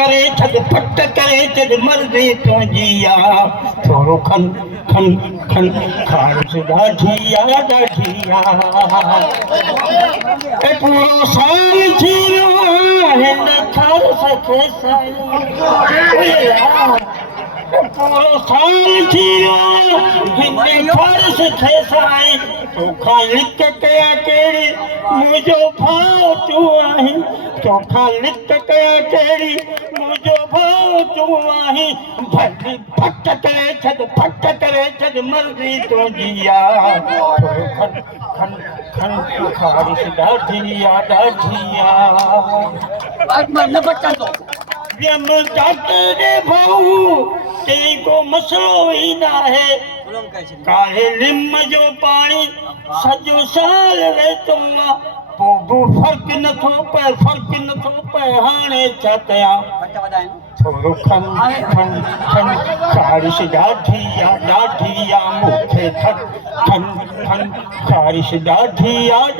करे छद फट करे छद मर्दी तुझिया थोरो खन खन खन खारिश ॾाढिया ॾाढिया ए पूरो साल थी वियो हिन खारिश खे पूरो साल थी वियो हिन खारिश खे साईं तोखां लिक कया कहिड़ी मुंहिंजो भाउ तूं आहीं तोखां लिक कया कहिड़ी मुंहिंजो भाउ तूं आहीं भली फट करे छॾ मर्ज़ी तुंहिंजी आहे खन खन खन खारिश ॾाढी आहे भाऊ चई को मसलो ई न आहे काहे लिम जो पाणी सॼो साल वेतो पोइ बि फ़र्क़ु नथो पए हाणे छा कयां थोरो खन खन खन खारिश ॾाढी आहे मूंखे खन खन खन खारिश ॾाढी आहे